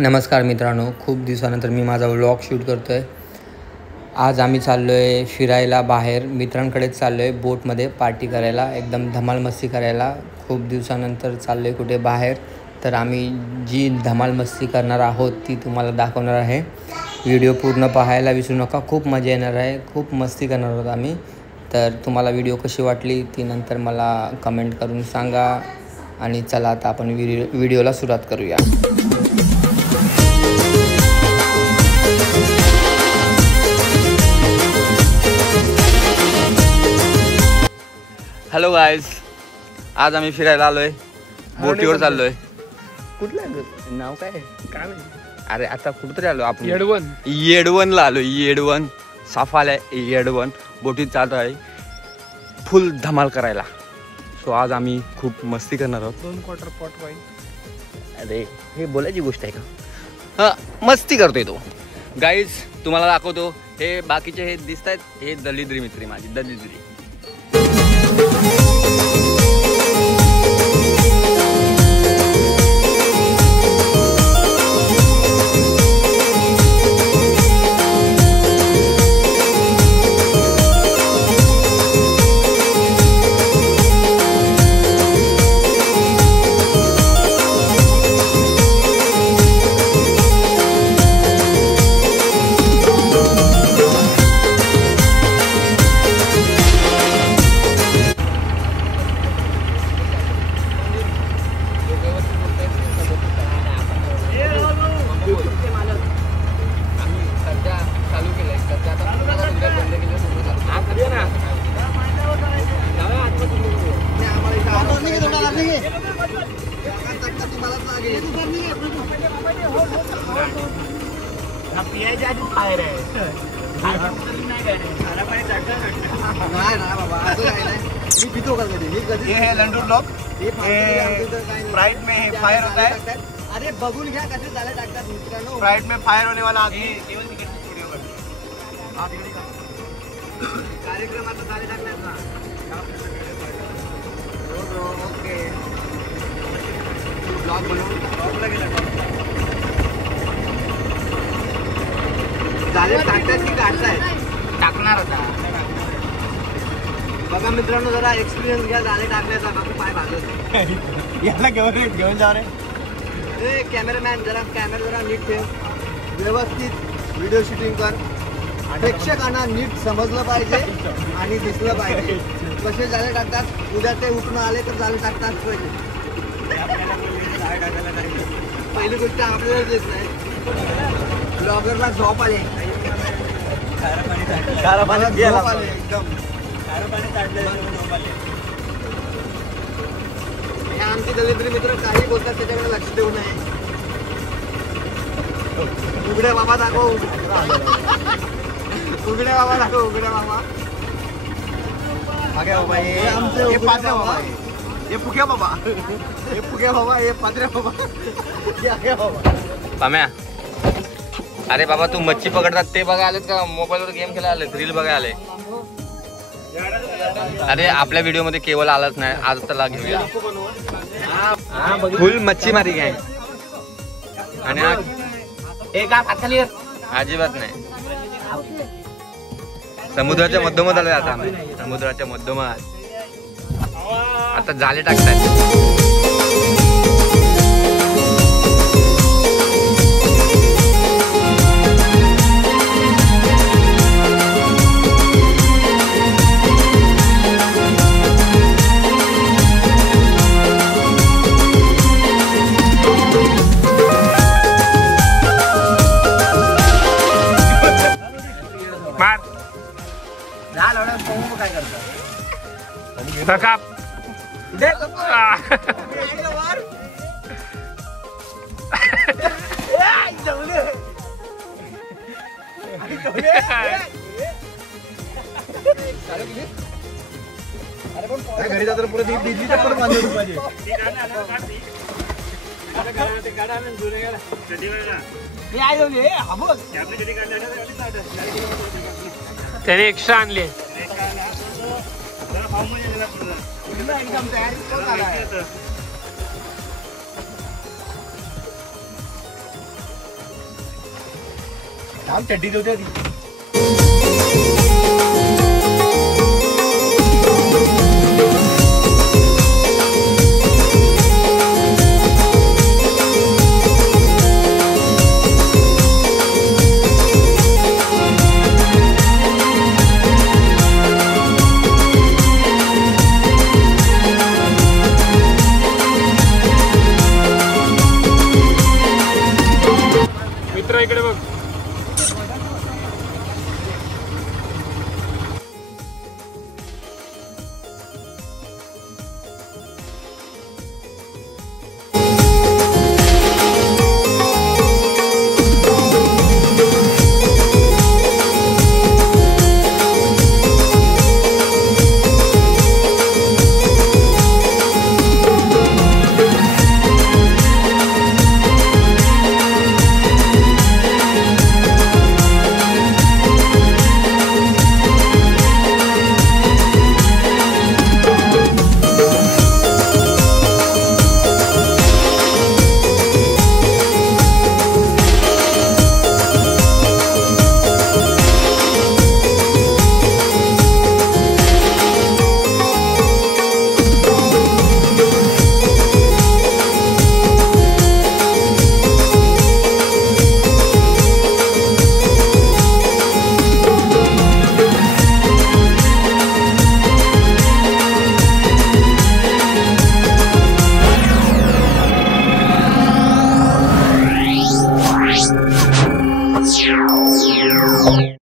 नमस्कार मित्रांनो, खूप दिवसानंतर मी माझा व्लॉग शूट करतो आहे। आज आम्ही चाललो आहे फिरायला बाहेर, मित्रांकडेच चाललो आहे बोटमध्ये पार्टी करायला, एकदम धमाल मस्ती करायला। खूप दिवसानंतर चाललो आहे कुठे बाहेर, तर आम्ही जी धमाल मस्ती करणार आहोत ती तुम्हाला दाखवणार आहे। व्हिडिओ पूर्ण पाहायला विसरू नका, खूप मजा येणार आहे, खूप मस्ती करणार आहोत आम्ही। तर तुम्हाला व्हिडिओ कशी वाटली ती नंतर मला कमेंट करून सांगा। आणि चला आता आपण व्हिडिओला सुरुवात करूया। हॅलो गाइस, आज आम्ही फिरायला आलोय, बोटीवर चाललोय। कुठलं नाव काय माहिती? अरे आता कुठतरी आलो आपण, येडवनला आलो। येडवन साफाला येडवन बोटीत चालतो आहे फुल धमाल करायला। सो आज आम्ही खूप मस्ती करणार आहोत। 2 क्वार्टर पॉट वाईन। अरे हे बोलायची गोष्ट आहे का? हां, मस्ती करतोय तो। गाईज तुम्हाला दाखवतो, हे बाकीचे हे दिसत आहेत, हे दलिद्री मित्री माझी दलिद्री। ये है लंडू ब्लॉक, फ्राइड में है फायर होता है। अरे बघून घ्या कसे झाले टाकतात मित्रांनो। फ्राइड में फायर होने वाला आदमी कार्यक्रम आता झाले टाकतात ना। ओके ब्लॉग बनवून झाले टाकतात की काढताय? टाकणार होता। बघा मित्रांनो, जरा एक्सपिरियन्स घ्या झाले टाकण्याचा, बाकी पाय भाजत। याला घेऊन जा रे। कॅमेरामॅन जरा कॅमेरा जरा नीट ठेव, व्यवस्थित व्हिडिओ शूटिंग कर। प्रेक्षकांना नीट समजलं पाहिजे आणि दिसलं पाहिजे कसे झाले टाकतात। उद्या ते उठून आले तर झाले टाकतात पाहिजे। पहिली गोष्ट आपल्याला देत नाही, ब्लॉगरला झोप आले, झोप आले एकदम। हे आमचे दलिद्री मित्र काही बोलतात त्याच्याकडे लक्ष देऊ नये। उघड्या बाबा दाखव, उघड्या बाबा दाखव, उघड्या बाबा। हे आमचे हे पात्रे बाबा, हे फुक्या बाबा, हे फुगे बाबा, हे पात्रे बाबा, हे बाबा। पाम्या, अरे बाबा तू मच्छी पकडतात ते बघा आलेत का? मोबाईलवर गेम खेळायला आलेत, रील बघायला आले? अरे आपल्या व्हिडिओ मध्ये केवळ आलाच नाही, आज त्याला घेऊया। फुल मच्छी मारी गँग आणि अजिबात नाही। समुद्राच्या मध्यमात आलोय आता आम्ही, समुद्राच्या मध्यमात। आता जाळे टाकतात। काय करतात? घरी जाताना पुढे बिजलीच्या पण बांधून पाहिजे। त्याने एक्स्ट्रा आणले। एकदम तयारी चड्डी होती